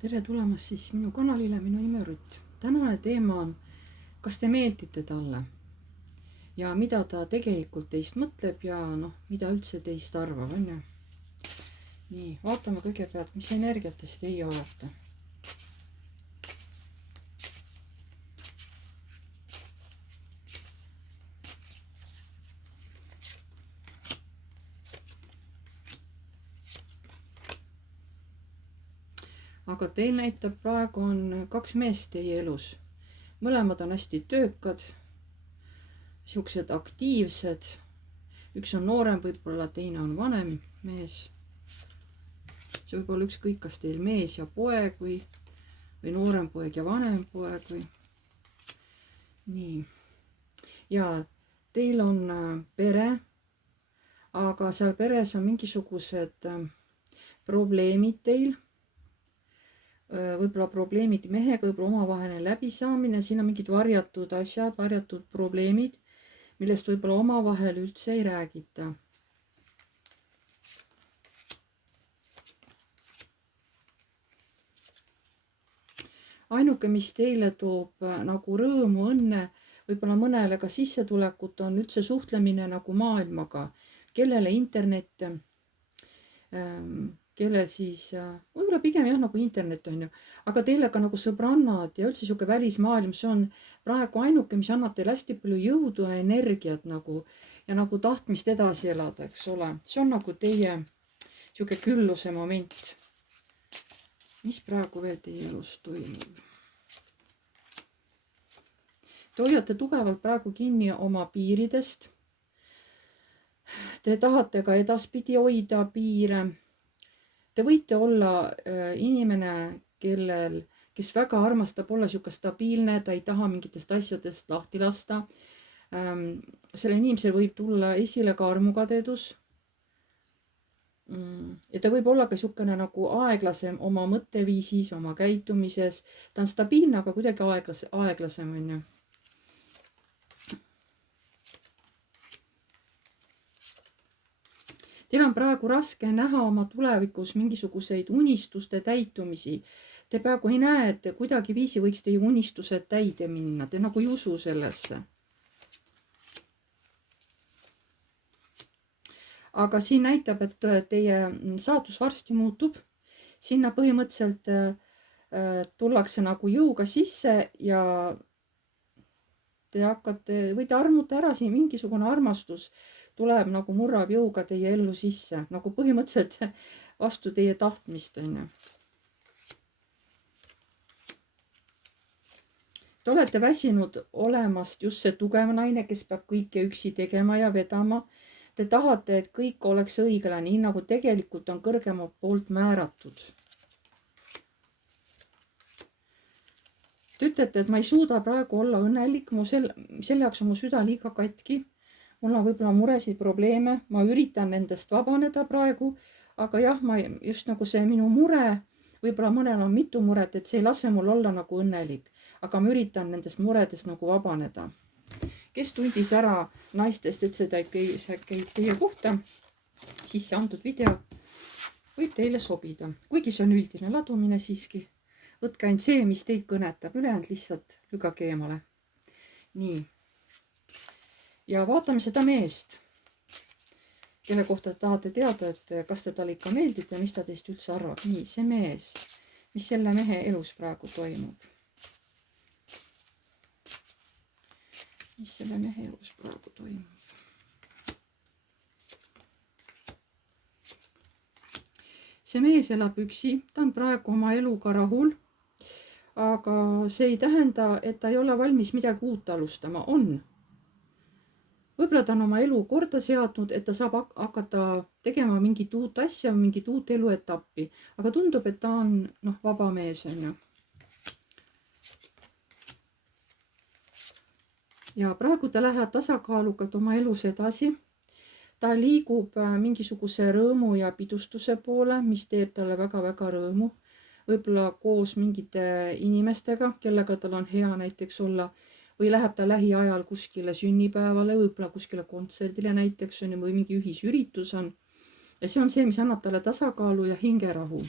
Tere tulemast siis minu kanalile, minu nimi on Rutt. Tänane teema on, kas te meeldite talle ja mida ta tegelikult teist mõtleb ja mida üldse teist arvab, on ju. Nii, vaatame kõigepealt, mis energiates teie olete. Aga teil näitab, praegu on 2 meest teie elus. Mõlemad on hästi töökad, siuksed aktiivsed. Üks on noorem, võib-olla teine on vanem mees. See võib olla ükskõik, kas teil mees ja poeg või noorem poeg ja vanem poeg või. Nii. Ja teil on pere, aga seal peres on mingisugused probleemid teil. Võib-olla probleemid mehega, võib-olla omavaheline läbisaamine, siin on mingid varjatud asjad, varjatud probleemid, millest võib-olla omavahel üldse ei räägita. Ainuke, mis teile toob nagu rõõmu, õnne, võib-olla mõnele ka sissetulekut, on üldse suhtlemine nagu maailmaga, kellele internet, kellel siis võib-olla pigem jah, nagu internet on ju, aga teile ka nagu sõbrannad ja üldse sihuke välismaailm, see on praegu ainuke, mis annab teile hästi palju jõudu ja energiat nagu ja nagu tahtmist edasi elada, eks ole. See on nagu teie sihuke külluse moment. Mis praegu veel teie elus toimub? Te hoiate tugevalt praegu kinni oma piiridest. Te tahate ka edaspidi hoida piire. Te võite olla inimene, kes väga armastab olla sihuke stabiilne, ta ei taha mingitest asjadest lahti lasta. Selle inimesel võib tulla esile ka armukadedus. Ja ta võib olla ka siukene nagu aeglasem oma mõtteviisis, oma käitumises. Ta on stabiilne, aga kuidagi aeglasem on ju. Teil on praegu raske näha oma tulevikus mingisuguseid unistuste täitumisi. Te praegu ei näe, et kuidagiviisi võiks teie unistused täide minna. Te nagu ei usu sellesse. Aga siin näitab, et teie saatus varsti muutub. Sinna põhimõtteliselt tullakse nagu jõuga sisse ja te võite armuta ära siin mingisugune armastus tuleb nagu murrab jõuga teie ellu sisse, nagu põhimõtteliselt vastu teie tahtmist on ju. Te olete väsinud olemast just see tugev naine, kes peab kõike üksi tegema ja vedama. Te tahate, et kõik oleks õiglane, nii nagu tegelikult on kõrgema poolt määratud. Te ütlete, et ma ei suuda praegu olla õnnelik, selle jaoks on mu süda liiga katki. Mul on võib-olla muresid, probleeme, ma üritan nendest vabaneda praegu, aga jah, just nagu see minu mure, võib-olla mõnel on mitu muret, et see ei lase mul olla nagu õnnelik, aga ma üritan nendest muredest nagu vabaneda. Kes tundis ära naistest, et see käib teie kohta, siis see antud video võib teile sobida, kuigi see on üldine ladumine siiski. Võtke ainult see, mis teid kõnetab, ülejäänud lihtsalt lükake eemale. Nii. Ja vaatame seda meest, kelle kohta tahate teada, et kas te talle ikka meeldite ja mis ta teist üldse arvab. Nii, see mees, mis selle mehe elus praegu toimub. Mis selle mehe elus praegu toimub. See mees elab üksi, ta on praegu oma eluga rahul, aga see ei tähenda, et ta ei ole valmis midagi uut alustama, on. Võib-olla ta on oma elu korda seadnud, et ta saab hakata tegema mingit uut asja, mingit uut eluetappi. Aga tundub, et ta on vaba mees on ju. Ja praegu ta läheb tasakaalukalt oma elus edasi. Ta liigub mingisuguse rõõmu ja pidustuse poole, mis teeb talle väga-väga rõõmu. Võib-olla koos mingite inimestega, kellega tal on hea näiteks olla. Või läheb ta lähiajal kuskile sünnipäevale, võib-olla kuskile kontserdile näiteks on või mingi ühisüritus on. Ja see on see, mis annab talle tasakaalu ja hingerahu.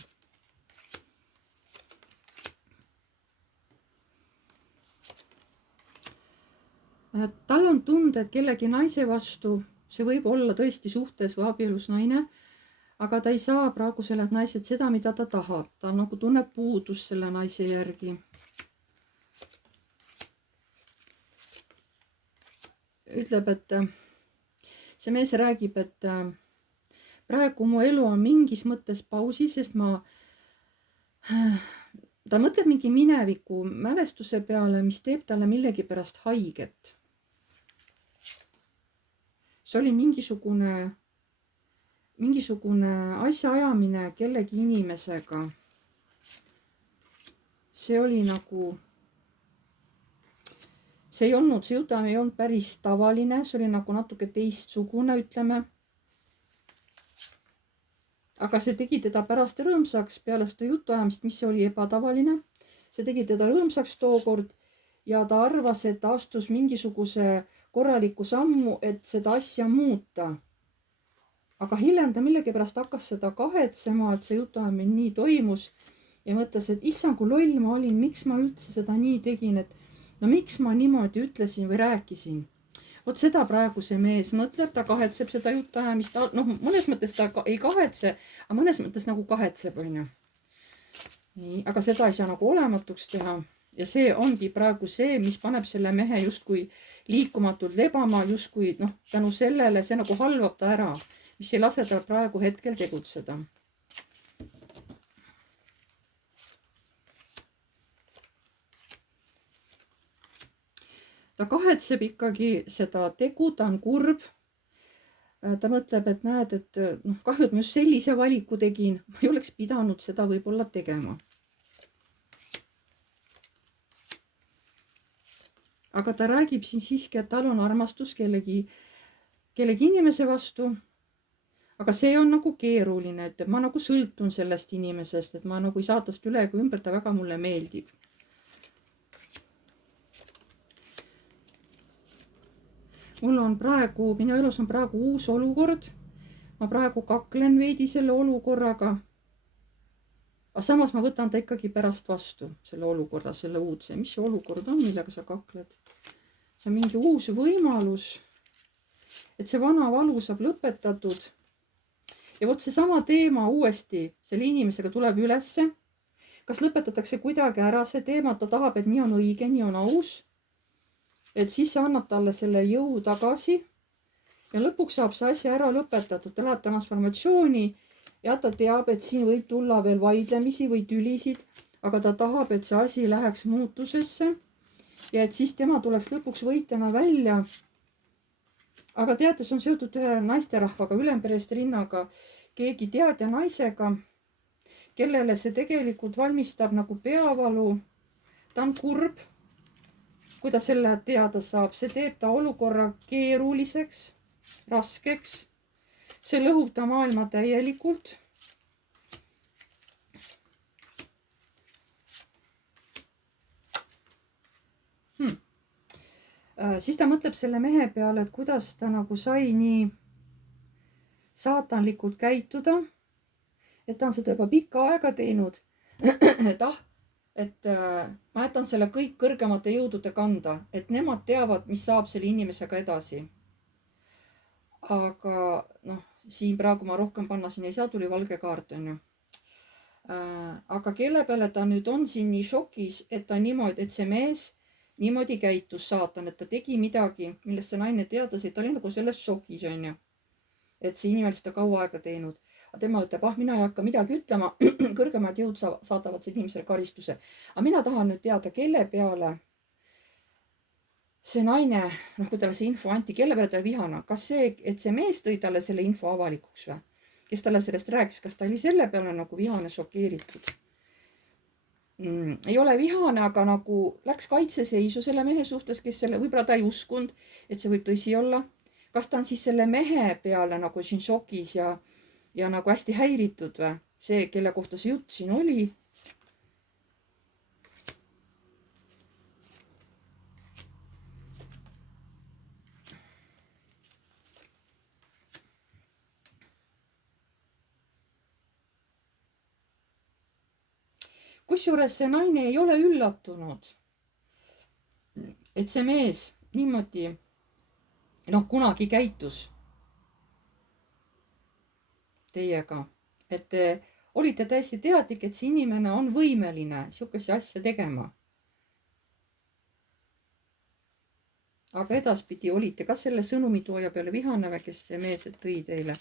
tal on tunded kellegi naise vastu, see võib olla tõesti suhtes või abielus naine, aga ta ei saa praegu sellelt naiselt seda, mida ta tahab. Ta nagu tunneb puudust selle naise järgi. Ütleb, et see mees räägib, et praegu mu elu on mingis mõttes pausi, sest ta mõtleb mingi mineviku mälestuse peale, mis teeb talle millegipärast haiget. See oli mingisugune asjaajamine kellegi inimesega. See oli nagu, see jutuajamine ei olnud päris tavaline, see oli nagu natuke teistsugune, ütleme. Aga see tegi teda pärast rõõmsaks peale seda jutuajamist, mis oli ebatavaline. See tegi teda rõõmsaks tookord ja ta arvas, et ta astus mingisuguse korraliku sammu, et seda asja muuta. Aga hiljem ta millegipärast hakkas seda kahetsema, et see jutuajamine nii toimus ja mõtles, et issand, kui loll ma olin, miks ma üldse seda nii tegin, et no miks ma niimoodi ütlesin või rääkisin. Vot seda praegu see mees mõtleb, ta kahetseb seda jutuajamist, noh, mõnes mõttes ta ei kahetse, aga mõnes mõttes nagu kahetseb, on ju. Nii, aga seda ei saa nagu olematuks teha ja see ongi praegu see, mis paneb selle mehe justkui liikumatult lebama, justkui noh, tänu sellele see nagu halvab ta ära, mis ei lase tal praegu hetkel tegutseda. Ta kahetseb ikkagi seda tegu, ta on kurb. Ta mõtleb, et näed, et noh, kahju, et ma just sellise valiku tegin. Ma ei oleks pidanud seda võib-olla tegema. Aga ta räägib siin siiski, et tal on armastus kellegi inimese vastu. Aga see on nagu keeruline, et ma nagu sõltun sellest inimesest, et ma nagu ei saa tast üle ega ümber, ta väga mulle meeldib. Minu elus on praegu uus olukord. Ma praegu kaklen veidi selle olukorraga. Aga samas ma võtan ta ikkagi pärast vastu, selle olukorra, selle uudse. Mis see olukord on, millega sa kakled? See on mingi uus võimalus, et see vana valu saab lõpetatud. Ja vot see sama teema uuesti selle inimesega tuleb ülesse. Kas lõpetatakse kuidagi ära see teema, ta tahab, et nii on õige, nii on aus. Et siis see annab talle selle jõu tagasi ja lõpuks saab see asja ära lõpetatud. Ta läheb transformatsiooni ja ta teab, et siin võib tulla veel vaidlemisi või tülisid, aga ta tahab, et see asi läheks muutusesse ja et siis tema tuleks lõpuks võitjana välja. Aga teate, see on seotud ühe naisterahvaga, ülemperest rinnaga, keegi teadja naisega, kellele see tegelikult valmistab nagu peavalu. Ta on kurb. Kui ta selle teada saab, see teeb ta olukorra keeruliseks, raskeks. See lõhub ta maailma täielikult. Siis ta mõtleb selle mehe peale, et kuidas ta nagu sai nii saatanlikult käituda. Et ta on seda juba pikka aega teinud. Et ma jätan selle kõik kõrgemate jõudude kanda, et nemad teavad, mis saab selle inimesega edasi. Aga noh, siin praegu ma rohkem panna siin ei saa, tuli valge kaart, on ju. Aga kelle peale ta nüüd on siin nii šokis, et ta niimoodi, et see mees niimoodi käitus saatan, et ta tegi midagi, millest see naine teadas, et ta oli nagu sellest šokis, on ju. Et see inimene seda kaua aega teinud. Tema ütleb, mina ei hakka midagi ütlema, kõrgemad jõud saadavad selle inimesele karistuse. Aga mina tahan nüüd teada, kelle peale see naine, noh kui talle see info anti, kelle peale ta vihana, kas see, et see mees tõi talle selle info avalikuks või? Kes talle sellest rääkis, kas ta oli selle peale nagu vihane, šokeeritud? Ei ole vihane, aga nagu läks kaitseseisu selle mehe suhtes, kes selle, võib-olla ta ei uskunud, et see võib tõsi olla. Kas ta on siis selle mehe peale nagu siin šokis ja nagu hästi häiritud või? See, kelle kohta see jutt siin oli. Kusjuures see naine ei ole üllatunud, et see mees niimoodi, noh, kunagi käitus teiega, et te olite täiesti teadlik, et see inimene on võimeline sihukese asja tegema. aga edaspidi olite kas selle sõnumitooja peale vihane või kes see mees tõi teile?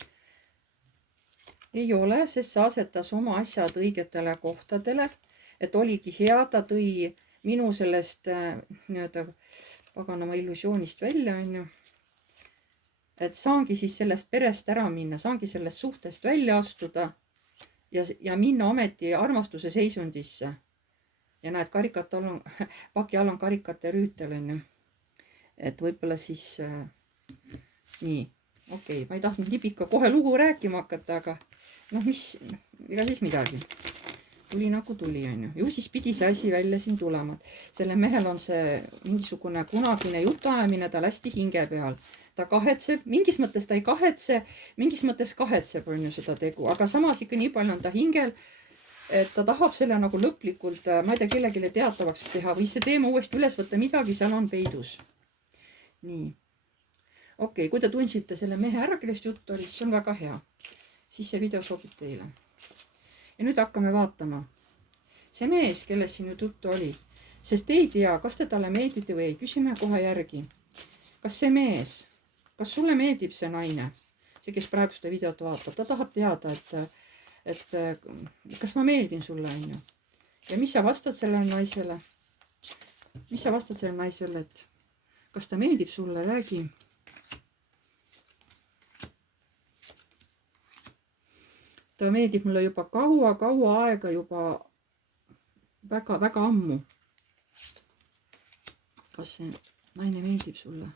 ei ole, sest sa asetas oma asjad õigetele kohtadele, et oligi hea, ta tõi minu sellest nii-öelda paganama illusioonist välja, on ju. et saangi siis sellest perest ära minna, saangi sellest suhtest välja astuda ja minna ometi armastuse seisundisse. ja näed, karikat all on, paki all on karikate rüütel, on ju. et võib-olla siis nii, okei, ma ei tahtnud nii pikka kohe lugu rääkima hakata, aga noh, ega siis midagi. Tuli nagu tuli, on ju. Ju siis pidi see asi välja siin tulema. Selle mehel on see mingisugune kunagine jutuajamine tal hästi hinge peal. Ta kahetseb, mingis mõttes ta ei kahetse, mingis mõttes kahetseb, on ju, seda tegu, aga samas ikka nii palju on ta hingel, et ta tahab selle nagu lõplikult, ma ei tea, kellelegi teatavaks teha või see teema uuesti üles võtta, midagi seal on peidus. Nii. Okei, kui te tundsite selle mehe ära, kellest juttu oli, siis on väga hea. Siis see video sobib teile. Ja nüüd hakkame vaatama. See mees, kellest siin juttu oli, sest ei tea, kas te talle meeldite või ei, küsime kohe järgi. Kas see mees, kas sulle meeldib see naine? See, kes praegu seda videot vaatab, ta tahab teada, et kas ma meeldin sulle, on ju. Ja mis sa vastad sellele naisele? Mis sa vastad sellele naisele, et kas ta meeldib sulle, räägi. Ta meeldib mulle juba kaua aega, juba väga ammu. Kas see naine meeldib sulle?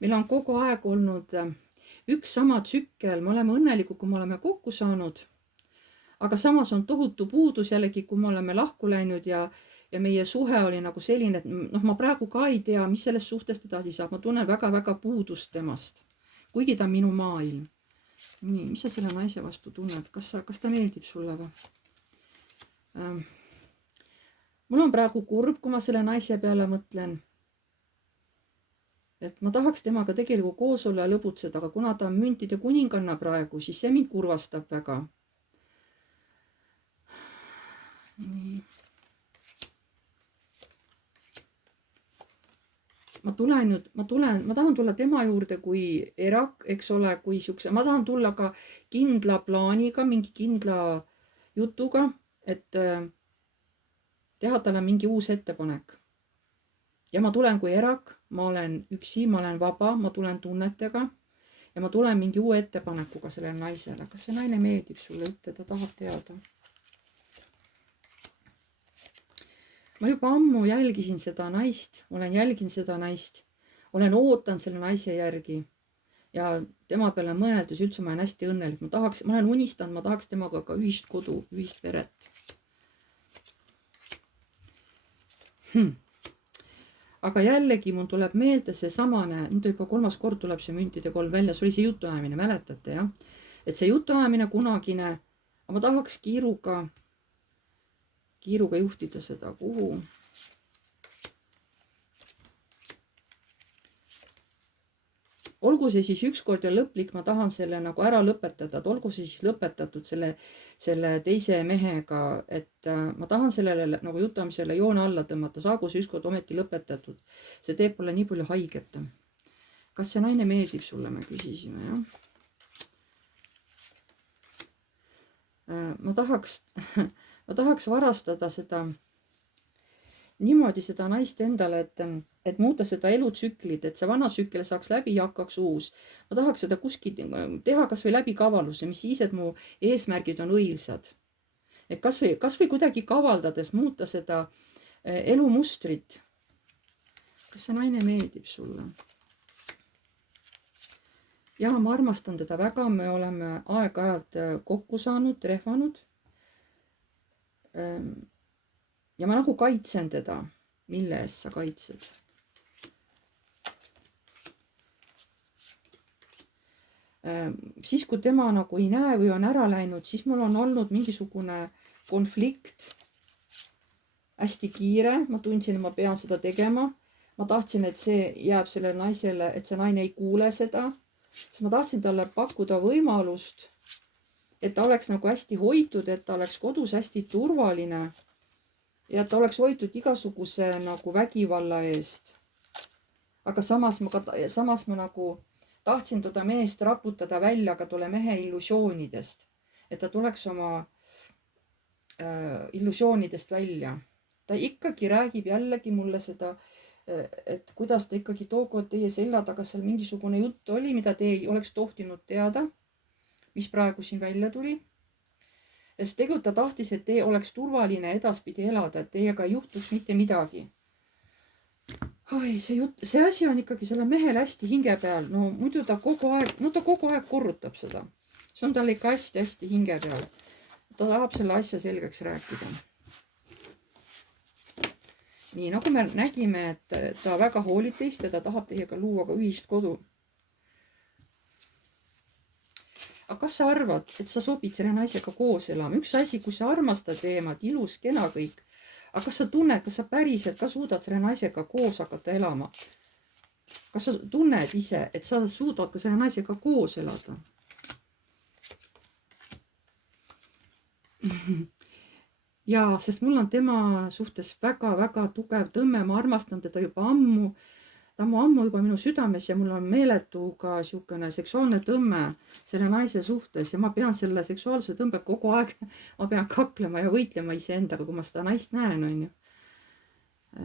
Meil on kogu aeg olnud üks sama tsükkel, me oleme õnnelikud, kui me oleme kokku saanud, aga samas on tohutu puudus jällegi, kui me oleme lahku läinud ja meie suhe oli nagu selline, et noh, ma praegu ka ei tea, mis sellest suhtest edasi saab, ma tunnen väga puudust temast, kuigi ta on minu maailm. Nii, mis sa selle naise vastu tunned? Kas ta meeldib sulle või? Mul on praegu kurb, kui ma selle naise peale mõtlen. Et ma tahaks temaga tegelikult koos olla ja lõbutseda, aga kuna ta on müntide kuninganna praegu, siis see mind kurvastab väga. Nii. Ma tahan tulla tema juurde kui erak, eks ole, kui siukse, ma tahan tulla ka kindla plaaniga, mingi kindla jutuga, et teha talle mingi uus ettepanek. Ja ma tulen kui erak, ma olen üksi, ma olen vaba, ma tulen tunnetega ja ma tulen mingi uue ettepanekuga sellele naisele. Kas see naine meeldib sulle, ütle, ta tahab teada. Ma juba ammu jälgisin seda naist, olen jälginud seda naist, olen ootanud selle naise järgi ja tema peale mõeldes üldse ma olen hästi õnnelik. Ma olen unistanud, ma tahaks temaga ka ühist kodu, ühist peret. Aga jällegi mul tuleb meelde see samane, nüüd juba 3. kord tuleb see müntide 3 välja, see oli see jutuajamine, mäletate, jah? Et see jutuajamine kunagine, ma tahaks kiiruga juhtida seda, kuhu? Olgu see siis ükskord ja lõplik, ma tahan selle nagu ära lõpetada, et olgu see siis lõpetatud selle teise mehega, et ma tahan sellele nagu jutamisele joone alla tõmmata, saagu see ükskord ometi lõpetatud. See teeb mulle nii palju haiget. Kas see naine meeldib sulle, me küsisime, jah? Ma tahaks varastada seda niimoodi seda naist endale, et muuta seda elutsüklit, et see vana tsükkel saaks läbi ja hakkaks uus. Ma tahaks seda kuskilt teha kas või läbi kavaluse, mis siis, et mu eesmärgid on õilsad. Et kas või kuidagi kavaldades muuta seda elumustrit. Kas see naine meeldib sulle? Ja ma armastan teda väga, me oleme aeg-ajalt kokku saanud, trehvanud. Ja ma nagu kaitsen teda. Mille eest sa kaitsed? Siis, kui tema nagu ei näe või on ära läinud, siis mul on olnud mingisugune konflikt. hästi kiire, ma tundsin, et ma pean seda tegema. Ma tahtsin, et see jääb sellele naisele, et see naine ei kuule seda. Siis ma tahtsin talle pakkuda võimalust, et ta oleks nagu hästi hoitud, et ta oleks kodus hästi turvaline ja et ta oleks hoitud igasuguse nagu vägivalla eest. Aga samas ma nagu tahtsin teda meest raputada välja ka tolle mehe illusioonidest, et ta tuleks oma illusioonidest välja. Ta ikkagi räägib jällegi mulle seda, et kuidas ta ikkagi tookord teie selja taga seal mingisugune jutt oli, mida te ei oleks tohtinud teada, mis praegu siin välja tuli. Sest tegelikult ta tahtis, et te oleks turvaline edaspidi elada, et teiega ei juhtuks mitte midagi. Oi, see asi on ikkagi selle mehel hästi hinge peal. No muidu ta kogu aeg korrutab seda. See on tal ikka hästi hinge peal. Ta tahab selle asja selgeks rääkida. Nii, nagu me nägime, et ta väga hoolib teist ja ta tahab teiega luua ka ühist kodu. Aga kas sa arvad, et sa sobid selle naisega koos elama? Üks asi, kui sa armastad teemat, ilus, kena kõik. Aga kas sa tunned, kas sa päriselt ka suudad selle naisega koos hakata elama? Kas sa tunned ise, et sa suudad ka selle naisega koos elada? Ja, sest mul on tema suhtes väga tugev tõmme, ma armastan teda juba ammu. Ta on ammu juba minu südames ja mul on meeletu ka siukene seksuaalne tõmme selle naise suhtes ja ma pean selle seksuaalse tõmbe kogu aeg, ma pean kaklema ja võitlema iseendaga, kui ma seda naist näen, on ju.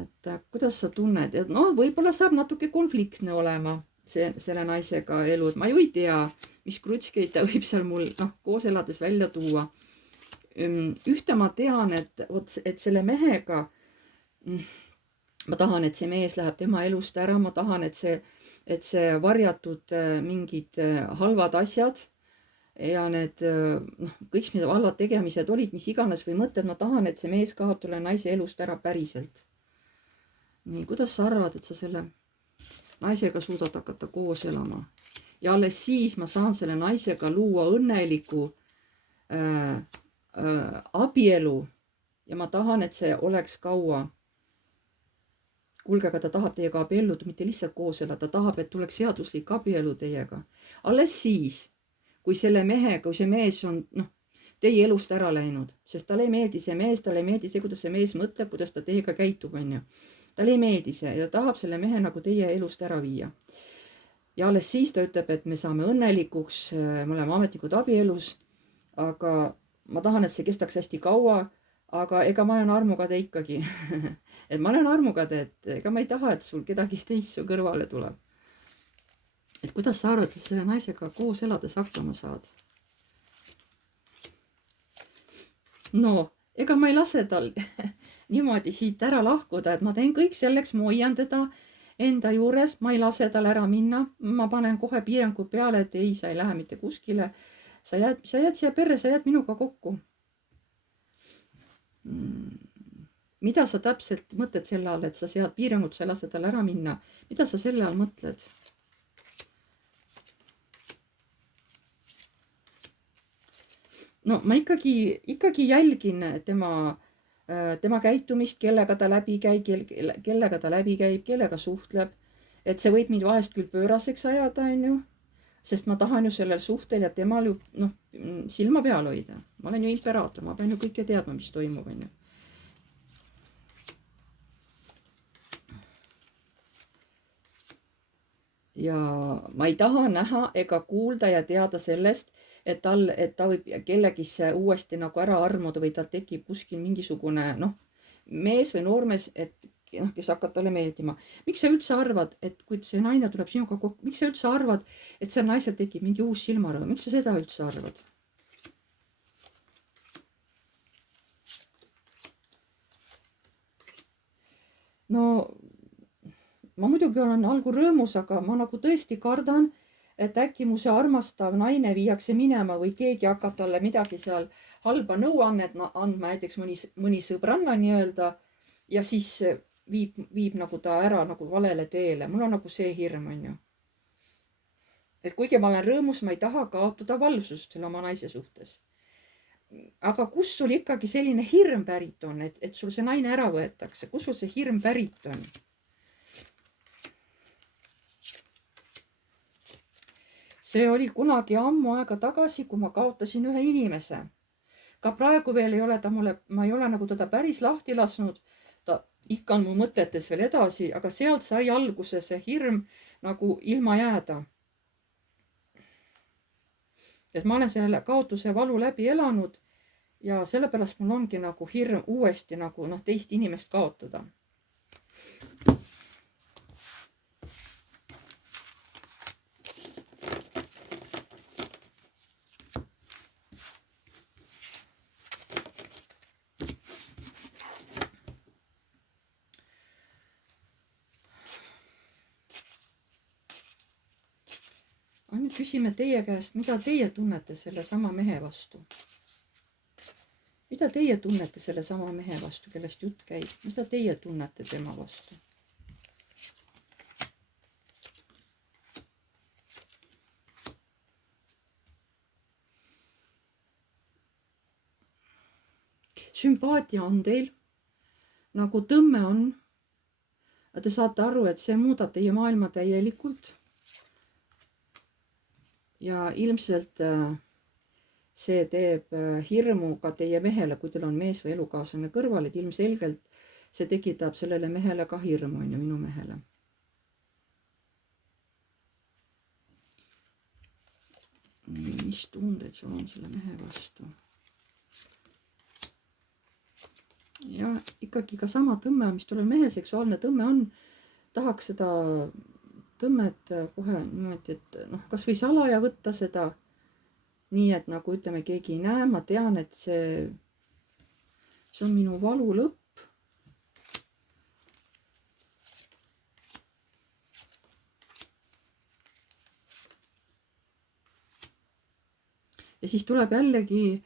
Et kuidas sa tunned? Et võib-olla saab natuke konfliktne olema selle naisega elu, et ma ju ei tea, mis krutskeid ta võib seal mul koos elades välja tuua. Ühte ma tean, et selle mehega ma tahan, et see mees läheb tema elust ära, ma tahan, et see varjatud mingid halvad asjad ja need kõik, mida halvad tegemised olid, mis iganes või mõtted, ma tahan, et see mees kaob tolle naise elust ära päriselt. Nii, kuidas sa arvad, et sa selle naisega suudad hakata koos elama? Ja alles siis ma saan selle naisega luua õnneliku abielu ja ma tahan, et see oleks kaua. Kuulge, aga ta tahab teiega abielluda, mitte lihtsalt koos elada, ta tahab, et tuleks seaduslik abielu teiega. Alles siis, kui selle mehega, kui see mees on teie elust ära läinud, sest talle ei meeldi see mees, talle ei meeldi see, kuidas see mees mõtleb, kuidas ta teiega käitub, on ju. Talle ei meeldi see ja ta tahab selle mehe nagu teie elust ära viia. Ja alles siis ta ütleb, et me saame õnnelikuks, me oleme ametlikud abielus, aga ma tahan, et see kestaks hästi kaua, aga ega ma olen armukade ikkagi. Et ma olen armukade, et ega ma ei taha, et sul kedagi teist su kõrvale tuleb. Et kuidas sa arvad, et selle naisega koos elades hakkama saad? No, ega ma ei lase tal niimoodi siit ära lahkuda, et ma teen kõik selleks, ma hoian teda enda juures, ma ei lase tal ära minna, ma panen kohe piirangu peale, et ei, sa ei lähe mitte kuskile. Sa jääd siia perre, sa jääd minuga kokku. Mida sa täpselt mõtled selle all, et sa sead piirangud, sa ei lase tal ära minna? Mida sa selle all mõtled? No ma ikkagi jälgin tema käitumist, kellega ta läbi käib, kellega suhtleb. Et see võib mind vahest küll pööraseks ajada, on ju. Sest ma tahan ju sellel suhtel ja temal ju silma peal hoida. Ma olen ju imperaator, ma pean ju kõike teadma, mis toimub, on ju. Ja ma ei taha näha ega kuulda ja teada sellest, et ta võib kellegisse uuesti nagu ära armuda või tal tekib kuskil mingisugune mees või noormees, kes hakkab talle meeldima. Miks sa üldse arvad, et kui see naine tuleb sinuga kokku, miks sa üldse arvad, et seal naisel tekib mingi uus silmarõõm? Miks sa seda üldse arvad? No, ma muidugi olen algul rõõmus, aga ma nagu tõesti kardan, et äkki mu see armastav naine viiakse minema või keegi hakkab talle midagi seal halba nõuannet andma, näiteks mõni sõbranna nii-öelda, ja siis viib nagu ta ära nagu valele teele. Mul on nagu see hirm, on ju. Et kuigi ma olen rõõmus, ma ei taha kaotada valvsust selle oma naise suhtes. aga kus sul ikkagi selline hirm pärit on, et sul see naine ära võetakse, kus sul see hirm pärit on? See oli kunagi ammu aega tagasi, kui ma kaotasin ühe inimese. Ka praegu veel ei ole ta mulle, ma ei ole nagu teda päris lahti lasknud. Ta ikka on mu mõtetes veel edasi, aga sealt sai alguse see hirm nagu ilma jääda. Et ma olen selle kaotuse valu läbi elanud ja sellepärast mul ongi nagu hirm uuesti nagu teist inimest kaotada. Nüüd küsime teie käest, mida teie tunnete selle sama mehe vastu? Mida teie tunnete selle sama mehe vastu, kellest jutt käib? Mida teie tunnete tema vastu? Sümpaatia on teil, nagu tõmme on. Te saate aru, et see muudab teie maailma täielikult. Ja ilmselt see teeb hirmu ka teie mehele, kui teil on mees või elukaaslane kõrval, et ilmselgelt see tekitab sellele mehele ka hirmu, minu mehele. Mis tunded sul on selle mehe vastu? Ja ikkagi ka sama tõmme, mis tuleb mehe seksuaalne tõmme on, tahaks seda tõmmet kohe niimoodi, et kas või salaja võtta seda nii, et nagu ütleme, keegi ei näe, ma tean, et see on minu valu lõpp. Ja siis tuleb jällegi,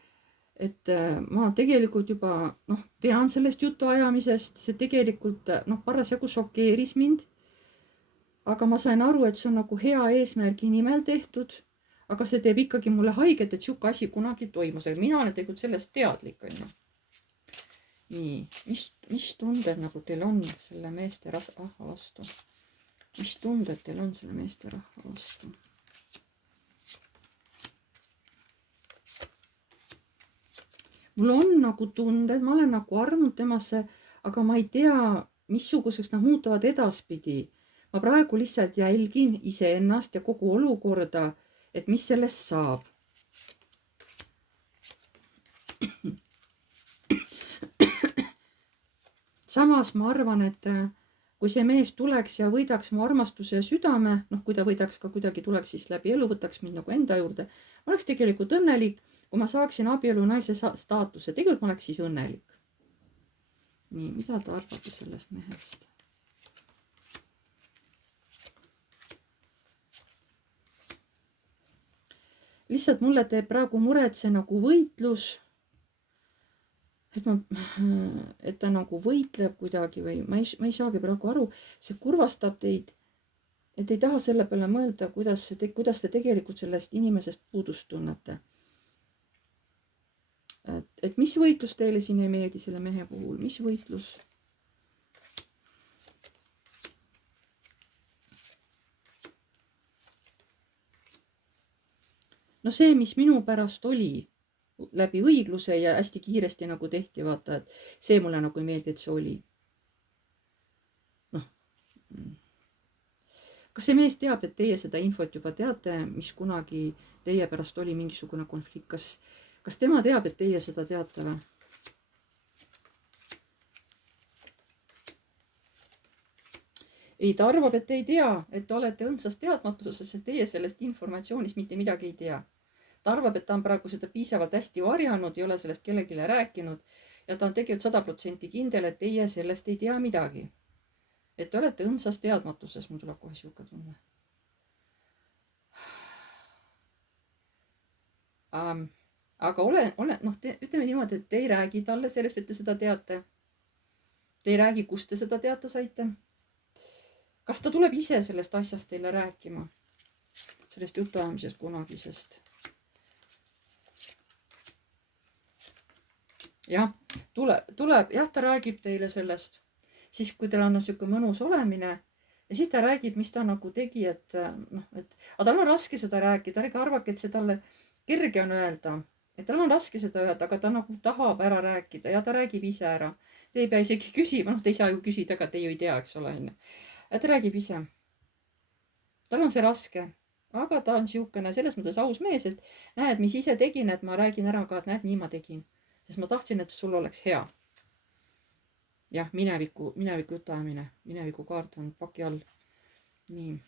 et ma tegelikult juba tean sellest jutu ajamisest, see tegelikult parasjagu šokeeris mind. Aga ma sain aru, et see on nagu hea eesmärgi nimel tehtud, aga see teeb ikkagi mulle haiget, et siuke asi kunagi toimus. Mina olen tegelikult sellest teadlik. Nii, mis tunded nagu teil on selle meeste rahva vastu? Mis tunded teil on selle meeste rahva vastu? Mul on nagu tunded, ma olen nagu armunud temasse, aga ma ei tea, missuguseks nad muutuvad edaspidi. Ma praegu lihtsalt jälgin iseennast ja kogu olukorda, et mis sellest saab. Samas ma arvan, et kui see mees tuleks ja võidaks mu armastuse ja südame, kui ta võidaks ka kuidagi tuleks siis läbi elu, võtaks mind nagu enda juurde, ma oleks tegelikult õnnelik, kui ma saaksin abielu naise staatuse. Tegelikult ma oleks siis õnnelik. Nii, mida ta arvab sellest mehest? Lihtsalt mulle teeb praegu muret see nagu võitlus, et ta nagu võitleb kuidagi või ma ei saagi praegu aru, see kurvastab teid, et ei taha selle peale mõelda, kuidas te tegelikult sellest inimesest puudust tunnete. Et mis võitlus teile siin ei meeldi selle mehe puhul, mis võitlus? See, mis minu pärast oli läbi õigluse ja hästi kiiresti nagu tehti, vaata, et see mulle nagu ei meeldi, et see oli. Kas see mees teab, et teie seda infot juba teate, mis kunagi teie pärast oli mingisugune konflikt? Kas tema teab, et teie seda teate või? Ei, ta arvab, et te ei tea, et te olete õndsas teadmatuses, et teie sellest informatsioonist mitte midagi ei tea. Ta arvab, et ta on praegu seda piisavalt hästi varjanud, ei ole sellest kellegile rääkinud ja ta on tegelikult 100% kindel, et teie sellest ei tea midagi. Et te olete õndsas teadmatuses, mul tuleb kohe siuke tunne. Aga ütleme niimoodi, et te ei räägi talle sellest, et te seda teate. Te ei räägi, kust te seda teate saite. Kas ta tuleb ise sellest asjast teile rääkima? Sellest jutuajamisest kunagisest? jah, tuleb, jah, ta räägib teile sellest, siis kui teil on sihuke mõnus olemine ja siis ta räägib, mis ta nagu tegi, et noh, aga tal on raske seda rääkida, ärge arvake, et see talle kerge on öelda, et tal on raske seda öelda, aga ta nagu tahab ära rääkida ja ta räägib ise ära. Te ei pea isegi küsima, noh, te ei saa ju küsida, aga te ju ei tea, eks ole, onju. Ta räägib ise. tal on see raske, aga ta on siukene selles mõttes aus mees, et näed, mis ise tegin, et ma räägin ära ka, et näed, nii ma tegin, sest ma tahtsin, et sul oleks hea. jah, mineviku jutuajamine, mineviku kaart on paki all. nii.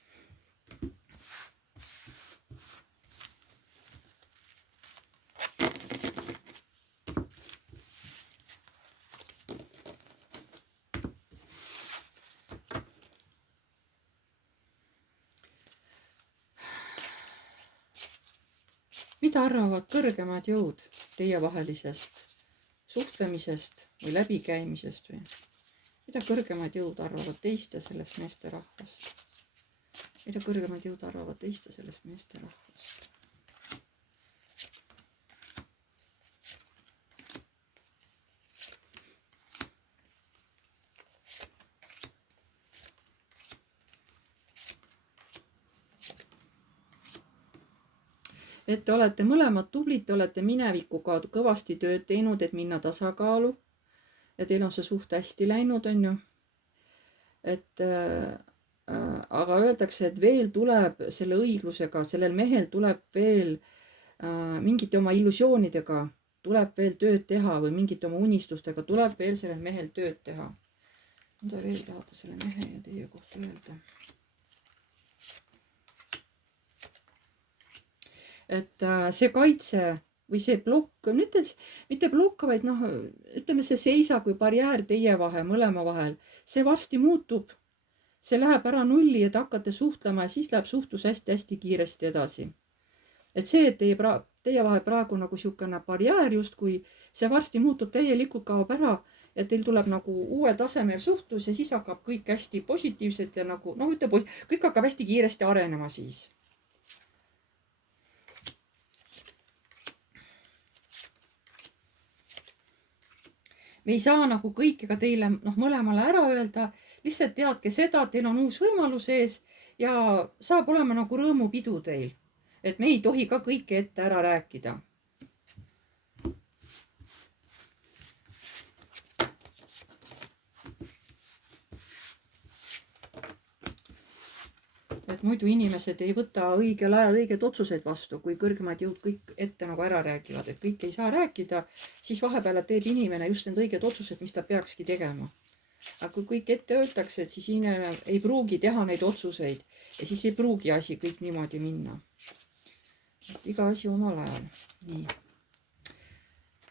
mida arvavad kõrgemad jõud teievahelisest suhtlemisest või läbikäimisest või mida kõrgemad jõud arvavad teist ja sellest meesterahvast? mida kõrgemad jõud arvavad teist ja sellest meesterahvast? et te olete mõlemad tublid, te olete minevikuga kõvasti tööd teinud, et minna tasakaalu ja teil on see suht hästi läinud, on ju. et aga öeldakse, et veel tuleb selle õiglusega, sellel mehel tuleb veel mingite oma illusioonidega tuleb veel tööd teha või mingite oma unistustega tuleb veel sellel mehel tööd teha. mida veel tahate selle mehe ja teie kohta öelda? et see kaitse või see plokk, mitte plokk, vaid noh, ütleme see seisak või barjäär teie vahel, mõlema vahel, see varsti muutub. see läheb ära nulli ja te hakkate suhtlema ja siis läheb suhtlus hästi-hästi kiiresti edasi. et see, et teie vahel praegu nagu niisugune barjäär justkui, see varsti muutub täielikult, kaob ära ja teil tuleb nagu uuel tasemel suhtlus ja siis hakkab kõik hästi positiivselt ja nagu noh, ütleme, kõik hakkab hästi kiiresti arenema siis. me ei saa nagu kõike ka teile mõlemale ära öelda, lihtsalt teadke seda, et teil on uus võimalus ees ja saab olema nagu rõõmupidu teil. et me ei tohi ka kõike ette ära rääkida. et muidu inimesed ei võta õigel ajal õigeid otsuseid vastu, kui kõrgemad jõud kõik ette nagu ära räägivad, et kõike ei saa rääkida, siis vahepeal teeb inimene just need õiged otsused, mis ta peakski tegema. aga kui kõik ette öeldakse, et siis inimene ei pruugi teha neid otsuseid ja siis ei pruugi asi kõik niimoodi minna. et iga asi omal ajal. nii.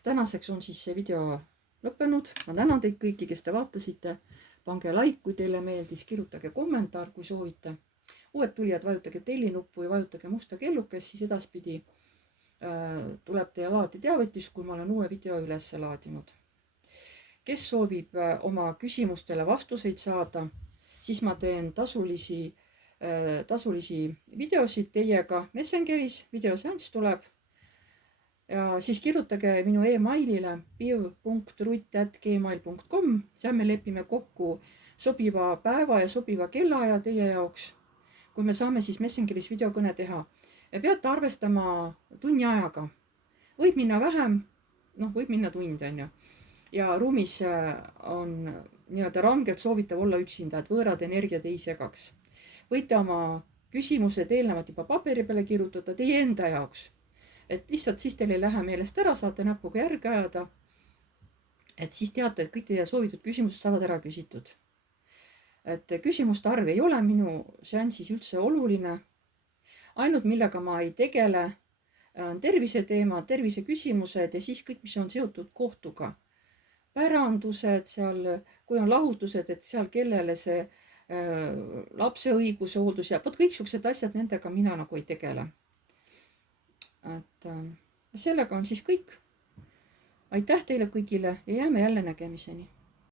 tänaseks on siis see video lõppenud. ma tänan teid kõiki, kes te vaatasite. pange like, kui teile meeldis, kirjutage kommentaar, kui soovite. uued tulijad, vajutage tellinuppu ja vajutage musta kellukest, siis edaspidi tuleb teie alati teavitus, kui ma olen uue video üles laadinud. kes soovib oma küsimustele vastuseid saada, siis ma teen tasulisi videosid teiega Messengeris, videoseanss tuleb. ja siis kirjutage minu emailile piv.rutt@gmail.com, seal me lepime kokku sobiva päeva ja sobiva kellaaja teie jaoks, kui me saame siis Messengeris videokõne teha. ja peate arvestama tunni ajaga. võib minna vähem, võib minna tund, on ju. ja ruumis on nii-öelda rangelt soovitav olla üksinda, et võõrad energiad ei segaks. võite oma küsimused eelnevalt juba paberi peale kirjutada teie enda jaoks. et lihtsalt siis teil ei lähe meelest ära, saate näpuga järge ajada. et siis teate, et kõik teie soovitud küsimused saavad ära küsitud. et küsimuste arv ei ole minu seansis üldse oluline. ainult millega ma ei tegele, on terviseteemad, terviseküsimused ja siis kõik, mis on seotud kohtuga. pärandused seal, kui on lahutused, et seal kellele see lapse õiguse hooldus ja vot kõik siuksed asjad, nendega mina nagu ei tegele. et sellega on siis kõik. aitäh teile kõigile ja jääme jälle nägemiseni.